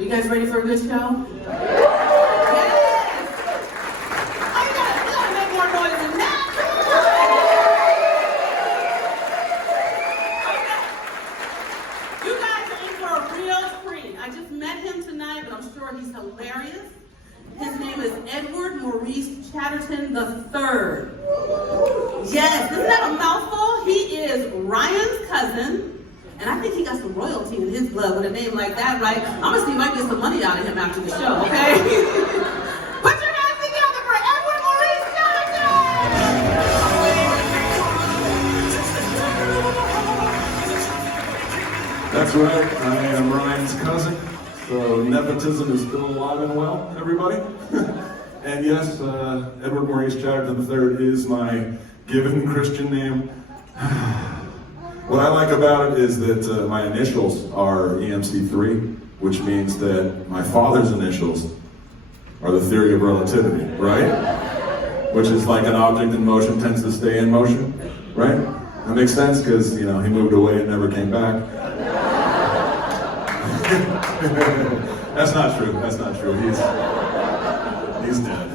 Are you guys ready for a good show? Yes! Oh, you gotta make more noise than that! Okay. You guys are in for a real treat. I just met him tonight, but I'm sure he's hilarious. His name is Edward Maurice Chatterton III. Yes, isn't that a mouthful? He is Ryan's cousin. And I think he got some royalty in his blood with a name like that, right? I'm gonna see if I can get some money out of him after the show, okay? Put your hands together for Edward Maurice Chatterton! That's right, I am Ryan's cousin. So nepotism is still alive and well, everybody. And yes, Edward Maurice Chatterton III is my given Christian name. What I like about it is that my initials are EMC3, which means that my father's initials are the theory of relativity, right? Which is like an object in motion tends to stay in motion, right? That makes sense because, you know, he moved away and never came back. That's not true, that's not true. He's dead.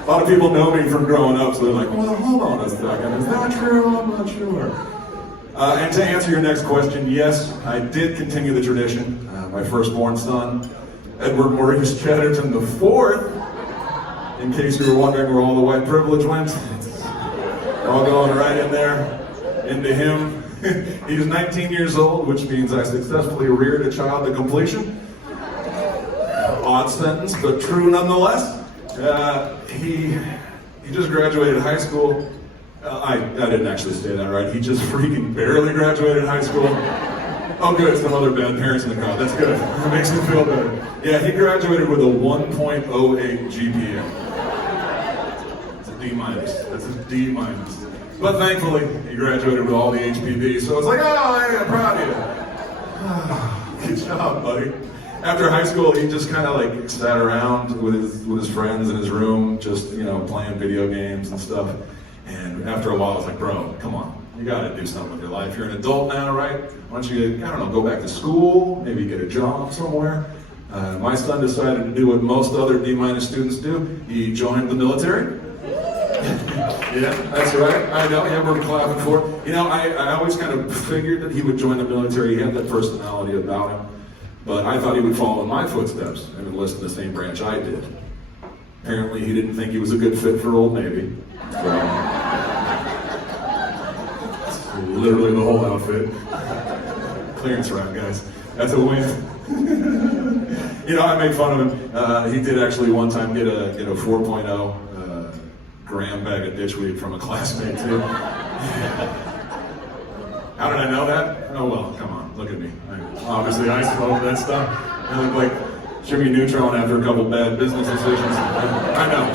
A lot of people know me from growing up, so they're like, well, hold on a second, is that true? I'm not sure. And to answer your next question, yes, I did continue the tradition. My firstborn son, Edward Maurice Chatterton IV, in case you were wondering where all the white privilege went, they're all going right in there, into him. He's 19 years old, which means I successfully reared a child to completion. Odd sentence, but true nonetheless. He just graduated high school. I didn't actually say that right. He just freaking barely graduated high school. Oh good, some other bad parents in the crowd. That's good. It makes me feel better. Yeah, he graduated with a 1.08 GPA. It's a D minus. That's a D minus. But thankfully, he graduated with all the HPV, so it's like, oh, I'm proud of you. Good job, buddy. After high school, he just kind of like sat around with his friends in his room, just, you know, playing video games and stuff. And after a while, I was like, bro, come on, you gotta do something with your life. You're an adult now, right? Why don't you, I don't know, go back to school, maybe get a job somewhere. My son decided to do what most other D- students do. He joined the military. Yeah, that's right. I know, yeah, we're clapping for it. You know, I always kind of figured that he would join the military. He had that personality about him. But I thought he would follow in my footsteps and enlist in the same branch I did. Apparently, he didn't think he was a good fit for Old Navy. So, that's literally the whole outfit. Clearance route, guys. That's a win. You know, I make fun of him. He did actually one time get a 4.0 gram bag of ditch weed from a classmate too. How did I know that? Oh well, come on, look at me. Obviously I smoke that stuff. I look like Jimmy Neutron after a couple bad business decisions. I know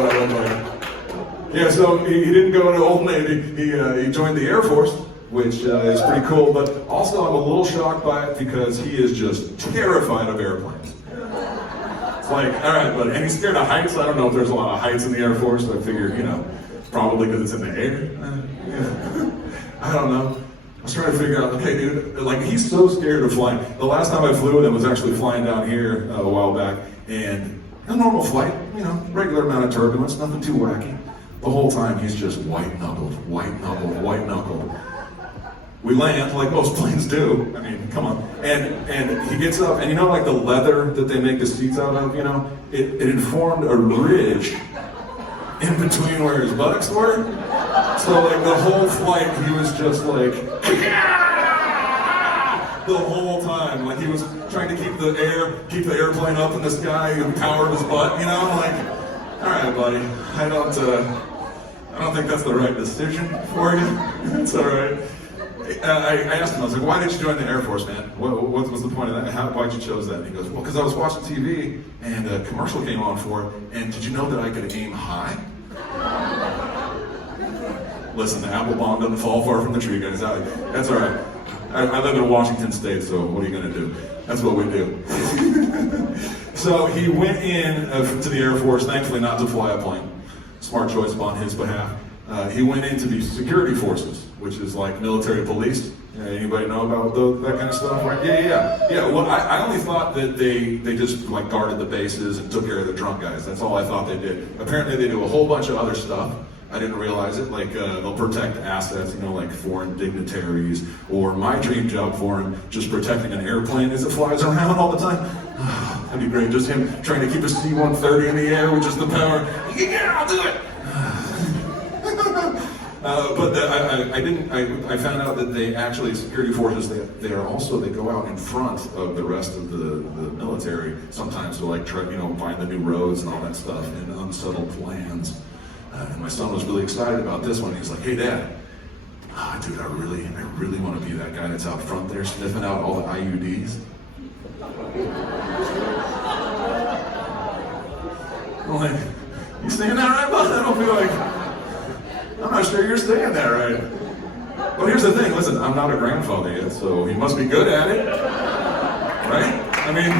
what I look like. Yeah, so he didn't go to Old Navy. He joined the Air Force, which is pretty cool, but also I'm a little shocked by it because he is just terrified of airplanes. It's like, all right, but, and he's scared of heights. I don't know if there's a lot of heights in the Air Force, but I figure, you know, probably because it's in the air. I don't know. I was trying to figure out, okay, dude, like he's so scared of flying. The last time I flew with him was actually flying down here a while back, and a normal flight, you know, regular amount of turbulence, nothing too wacky. The whole time he's just white-knuckled, white-knuckled, white-knuckled. We land like most planes do. I mean, come on. And he gets up, and you know, like the leather that they make the seats out of, you know, it informed a ridge in between where his buttocks were. So like the whole flight, he was just like, the whole time. Like he was trying to keep the airplane up in the sky and power his butt, you know? Like, all right, buddy, I don't think that's the right decision for you. It's all right. I asked him, I was like, why did you join the Air Force, man? What was the point of that? Why'd you chose that? And he goes, well, because I was watching TV and a commercial came on for it, and did you know that I could aim high? Listen, the apple bomb doesn't fall far from the tree, guys. That's all right. I live in Washington State, so what are you gonna do? That's what we do. So he went in to the Air Force, thankfully not to fly a plane. Smart choice on his behalf. He went into the security forces, which is like military police, Yeah, anybody know about that kind of stuff? Right? Yeah. Well, I only thought that they just like guarded the bases and took care of the drunk guys. That's all I thought they did. Apparently, they do a whole bunch of other stuff. I didn't realize it. Like they'll protect assets, like foreign dignitaries, or my dream job for him, just protecting an airplane as it flies around all the time. That'd be great. Just him trying to keep a C-130 in the air with just the power. Yeah, I'll do it. I found out that they actually, security forces, they go out in front of the rest of the military sometimes to like try, find the new roads and all that stuff and unsettled plans. And my son was really excited about this one. He was like, "Hey, Dad, dude, I really want to be that guy that's out front there sniffing out all the IUDs." I'm like, "You saying that right, bud? I don't feel like, I'm not sure you're saying that right." But here's the thing, listen, I'm not a grandfather yet, so he must be good at it, right? I mean,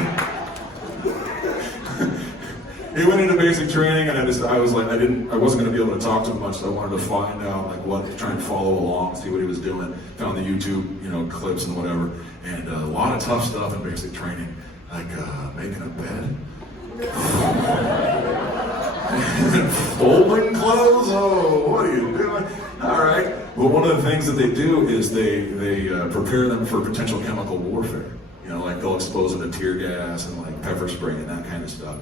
he went into basic training, and I was like, I wasn't going to be able to talk to him much, so I wanted to find out try and follow along, see what he was doing. Found the YouTube, clips and whatever, and a lot of tough stuff in basic training, like making a bed. Folding clothes? Oh, what are you doing? All right. Well, one of the things that they do is they prepare them for potential chemical warfare. Like they'll expose them to tear gas and like pepper spray and that kind of stuff.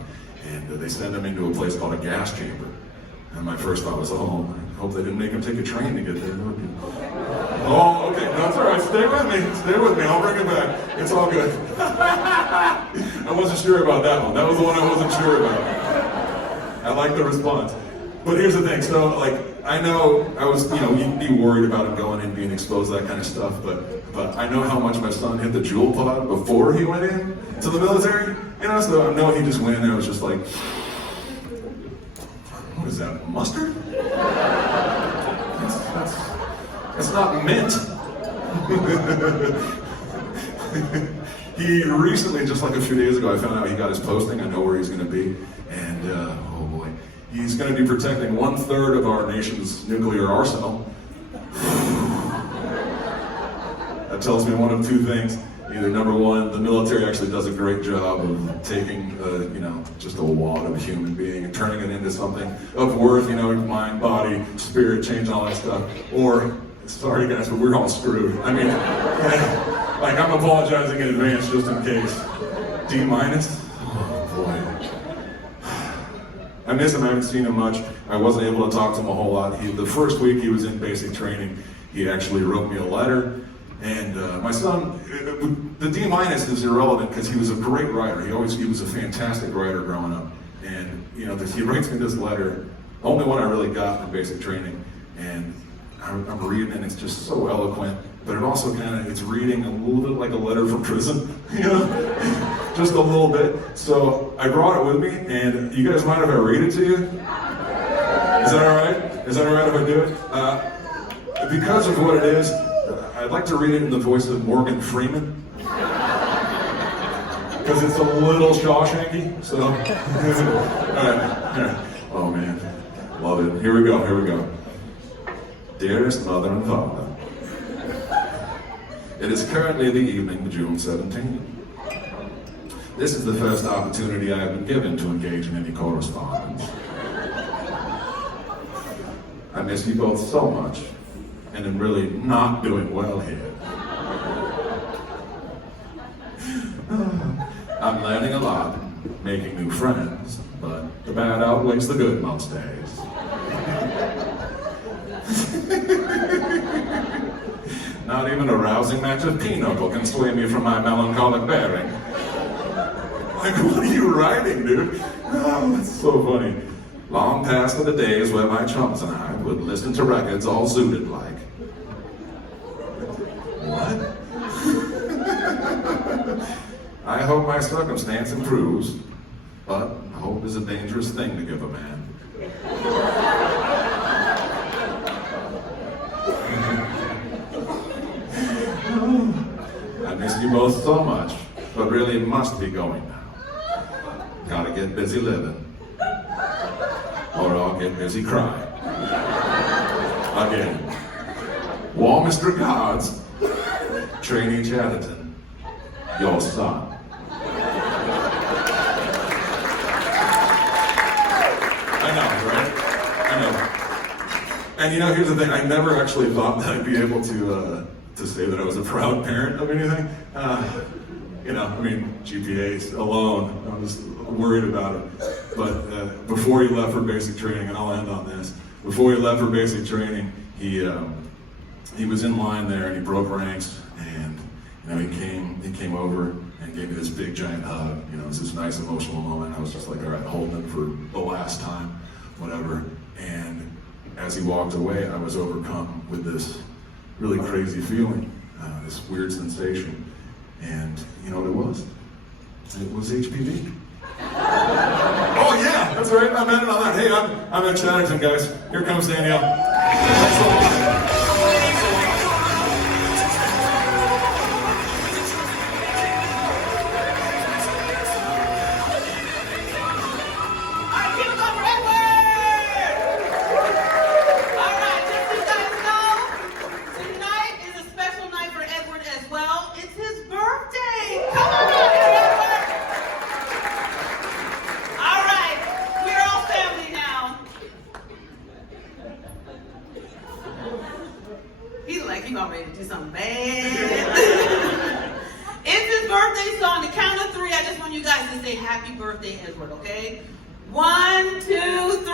And they send them into a place called a gas chamber. And my first thought was, oh, I hope they didn't make them take a train to get there. Oh, okay. No, that's all right. Stay with me. I'll bring it back. It's all good. I wasn't sure about that one. That was the one I wasn't sure about. I like the response. But here's the thing. So, I know I was, you'd be worried about him going in, being exposed to that kind of stuff, but I know how much my son hit the jewel pod before he went in to the military. So I know he just went in and I was just like, what is that, mustard? That's not mint. He recently, just like a few days ago, I found out he got his posting. I know where he's going to be. And, oh boy, he's going to be protecting 1/3 of our nation's nuclear arsenal. That tells me one of two things. Either number one, the military actually does a great job of taking, just a wad of a human being and turning it into something of worth, mind, body, spirit, change, all that stuff. Or, sorry guys, but we're all screwed. I mean, I'm apologizing in advance just in case. D-? Oh boy. I miss him, I haven't seen him much. I wasn't able to talk to him a whole lot. The first week he was in basic training, he actually wrote me a letter. And my son, the D- is irrelevant because he was a great writer. He was a fantastic writer growing up. And he writes me this letter, only one I really got from basic training. And I'm reading and it's just so eloquent, but it also it's reading a little bit like a letter from prison, just a little bit. So I brought it with me, and you guys mind if I read it to you? Is that all right? Is that all right if I do it? Because of what it is, I'd like to read it in the voice of Morgan Freeman. Because it's a little Shawshanky, so. All right. Oh man, love it. Here we go. Dearest Mother and Father, it is currently the evening of June 17th. This is the first opportunity I have been given to engage in any correspondence. I miss you both so much, and am really not doing well here. I'm learning a lot, making new friends, but the bad outweighs the good most days. Not even a rousing match of pinochle can sway me from my melancholic bearing. What are you writing, dude? Oh, that's so funny. Long past are the days where my chums and I would listen to records all zooted like. What? I hope my circumstance improves, but hope is a dangerous thing to give a man. I miss you both so much, but really must be going now. Gotta get busy living, or I'll get busy crying. Again. Warmest regards, Trainee Chatterton, your son. I know, right? I know. And you know, here's the thing, I never actually thought that I'd be able to say that I was a proud parent of anything. You know, I mean, GPAs alone, I was worried about it. But before he left for basic training, and I'll end on this, before he left for basic training, he was in line there and he broke ranks, and you know, he came over and gave me this big giant hug. You know, it was this nice emotional moment. I was just like, all right, holding him for the last time, whatever. And as he walked away, I was overcome with this really crazy feeling, this weird sensation. And you know what it was? It was HPV. Oh yeah, that's right, I'm ending on that. Hey, I'm at Chatterton, guys. Here comes Danielle. Thanks so much. Happy birthday, Edward, okay? 1, 2, 3.